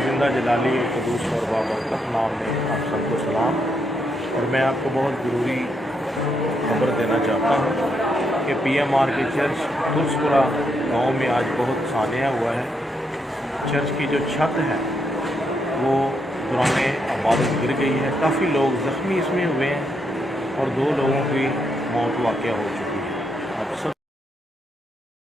जिंदा जलाली कदूस और बाबरकत नाम में आप सबको सलाम। और मैं आपको बहुत ज़रूरी खबर देना चाहता हूँ कि PMR के चर्च तुलसपुरा गांव में आज बहुत सानिया हुआ है। चर्च की जो छत है वो दौरान इबादत गिर गई है। काफ़ी लोग ज़ख्मी इसमें हुए हैं और 2 लोगों की मौत वाक़या हो चुकी है।